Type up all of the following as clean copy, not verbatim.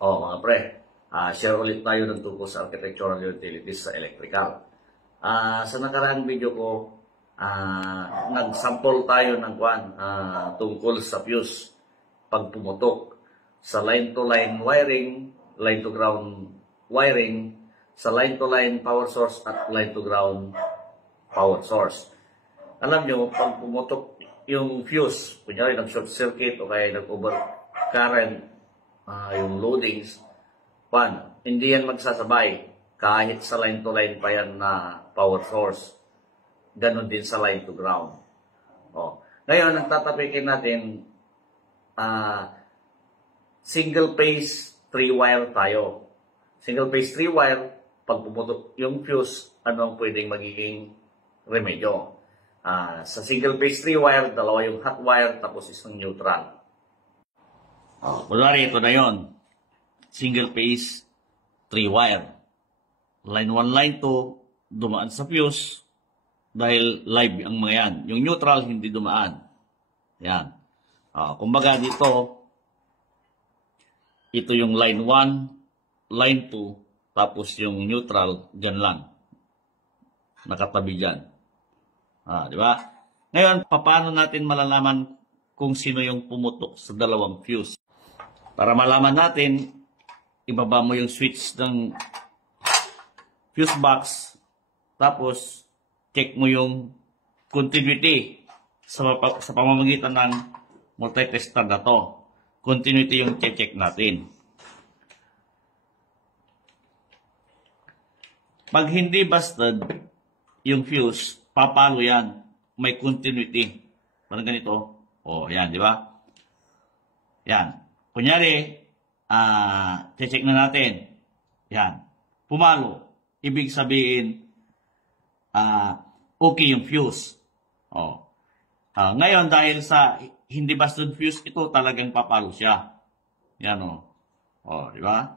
Mga pre, share ulit tayo ng tungkol sa architectural utilities sa electrical. Sa nakaraang video ko, nag-sample tayo ng tungkol sa fuse pag pumutok sa line-to-line wiring, line-to-ground wiring, sa line-to-line power source at line-to-ground power source. Alam nyo, pag pumutok yung fuse, kunyari nag-short circuit o kaya nag-overcurrent yung loadings, hindi yan magsasabay kahit sa line-to-line pa yan na power source. Ganon din sa line-to-ground. Ngayon, ang tatapikin natin, single phase 3-wire tayo. Single phase 3-wire, pag pumutok yung fuse, ano ang pwedeng magiging remedyo? Sa single phase 3-wire, dalawa yung hot wire, tapos isang neutral. Kunwari, ito na yun. Single phase 3-wire. Line 1, line 2, dumaan sa fuse dahil live ang mga yan. Yung neutral, hindi dumaan. Yan. Kumbaga dito, ito yung line 1, line 2, tapos yung neutral, dyan lang. Nakatabi dyan. Di ba? Ngayon, paano natin malalaman kung sino yung pumutok sa dalawang fuse? Para malaman natin, ibaba mo yung switch ng fuse box, tapos check mo yung continuity sa pamamagitan ng multitester na to. Continuity yung check natin. Pag hindi busted yung fuse, papalo yan. May continuity. Parang ganito. Yan, di ba? Yan. Kunyari, check na natin. Yan. Pumalo. Ibig sabihin, okay yung fuse. Ngayon, dahil sa hindi busted fuse, ito talagang papalo siya. Yan, di ba?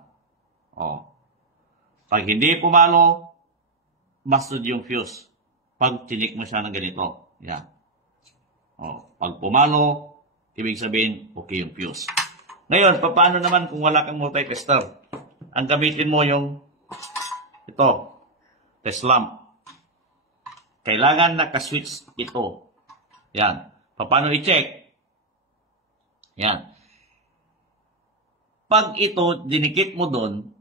Pag hindi pumalo, busted yung fuse. Pag tinik mo siya ng ganito. Yan. Pag pumalo, ibig sabihin, okay yung fuse. Ngayon, paano naman kung wala kang multitester? Ang gamitin mo yung ito, test lamp. Kailangan nakaswitch ito. Yan. Paano i-check? Yan. Pag ito, dinikit mo doon,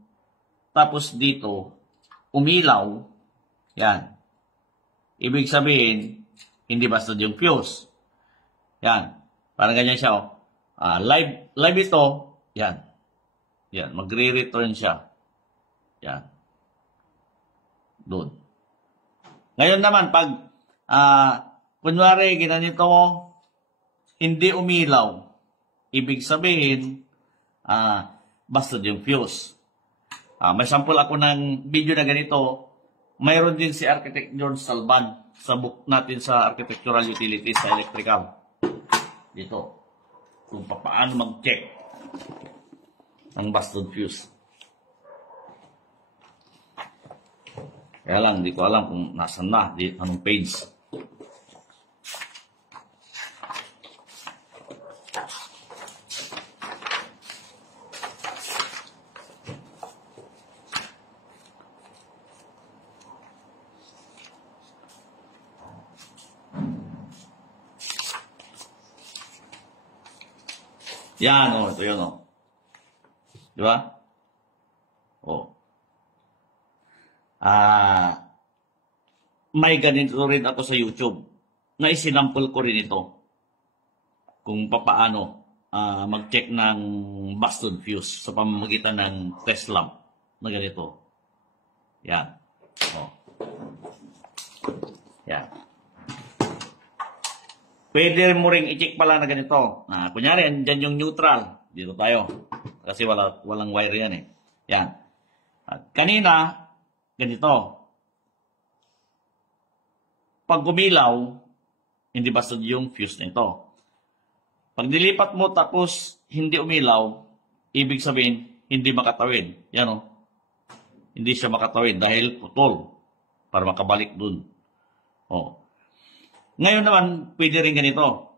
tapos dito, umilaw, yan. Ibig sabihin, hindi basta yung fuse. Yan. Parang ganyan siya, live ito, yan. Yan. Magre-return siya. Yan. Doon. Ngayon naman, pag, kunwari, ginanito mo, hindi umilaw. Ibig sabihin, basta yung fuse. May sample ako ng video na ganito. Mayroon din si Architect George Salban sa book natin sa Architectural Utilities sa Electrical. Dito. Kung paano mag-check ang busted fuse. Kaya lang, hindi ko alam kung nasan na, anong page. Yan, ito yun, Di ba? May ganito rin ako sa YouTube na isinample ko rin ito kung paano mag-check ng busted fuse sa pamamagitan ng test lamp na ganito. Yan. Yan. Pwede mo rin i-check pala na ganito. Kunyari, andyan yung neutral. Dito tayo. Kasi walang wire yan eh. Yan. At kanina, ganito. Pag gumilaw, hindi basta yung fuse nito. Pag nilipat mo tapos hindi umilaw, ibig sabihin, hindi makatawid. Yan Hindi siya makatawid dahil putol para makabalik dun. Ngayon naman, pwede rin ganito.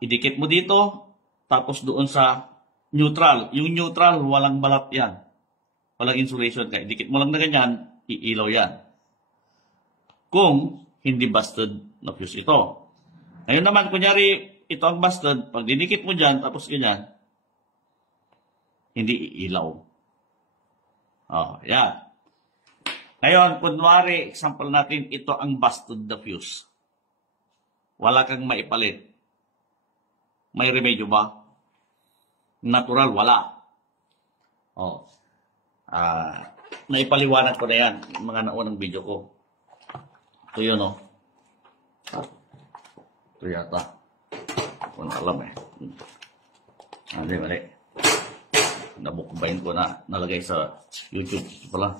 Idikit mo dito, tapos doon sa neutral. Yung neutral, walang balat yan. Walang insulation. Kaya dikit mo lang na ganyan, iilaw yan. Kung hindi busted na fuse ito. Ngayon naman, kunyari, ito ang busted, pag dinikit mo dyan, tapos ganyan, hindi iilaw. Yan. Ngayon, kunwari, example natin, ito ang busted na fuse. Wala kang maipalit. May remedyo ba? Natural, wala. Naipaliwanag ko na yan, yung mga naunang video ko. Ito yun, Ito yata. Kung alam mali. Nabukbayin ko na, nalagay sa YouTube. Ito pala.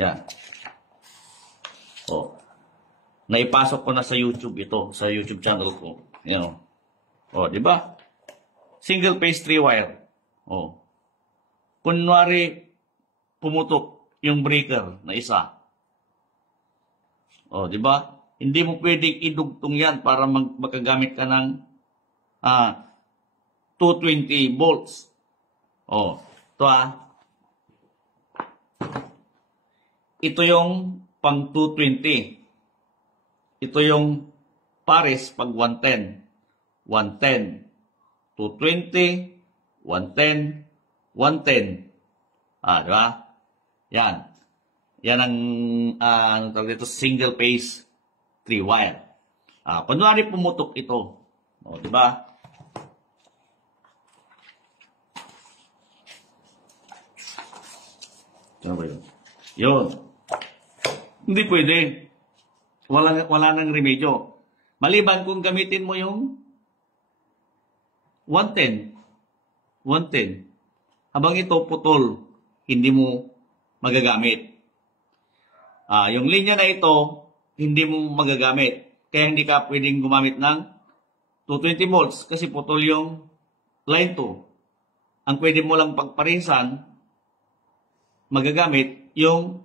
Yan. Naipasok ko na sa YouTube ito, sa YouTube channel ko. Yan, di ba? Single phase 3 wire. Kunwari, pumutok yung breaker na isa. Di ba? Hindi mo pwedeng idugtong yan para makagamit ka ng 220 volts. Ito Ito yung pang 220. Ito yung pares pag 110. 110. 220. 110. 110. Di ba? Yan. Yan ang anong tawag dito, single phase 3 wire. Kunwari pumutok ito. Di ba? Ano ba yun? Yun. Hindi pwede. Wala nang remedyo. Maliban kung gamitin mo yung 110. 110. Habang ito putol, hindi mo magagamit. Yung linya na ito, hindi mo magagamit. Kaya hindi ka pwedeng gumamit ng 220 volts kasi putol yung line 2. Ang pwede mo lang pagparisan, magagamit yung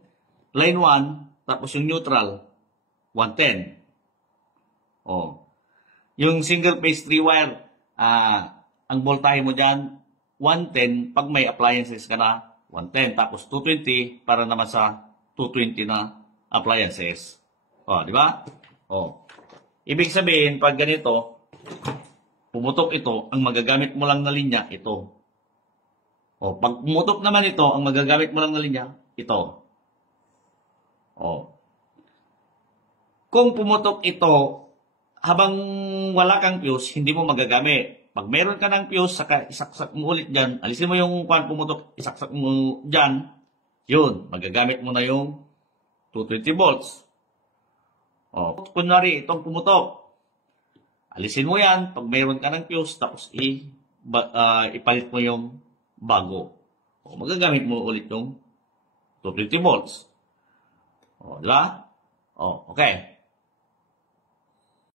line 1, tapos yung neutral, 110. Yung single phase 3 wire, ang voltahe mo dyan, 110, pag may appliances ka na, 110, tapos 220 para naman sa 220 na appliances. Di ba? Ibig sabihin, pag ganito, pumutok ito, ang magagamit mo lang na linya, ito. Pag pumutok naman ito, ang magagamit mo lang na linya, ito. Kung pumutok ito, habang wala kang fuse, hindi mo magagamit. Pag meron ka ng fuse, saka isaksak mo ulit dyan, alisin mo yung pumutok, isaksak mo dyan, yun, magagamit mo na yung 220 volts. Kunwari, itong pumutok, alisin mo yan, pag meron ka ng fuse, tapos ipalit mo yung bago. Magagamit mo ulit yung 220 volts. Diba? Okay.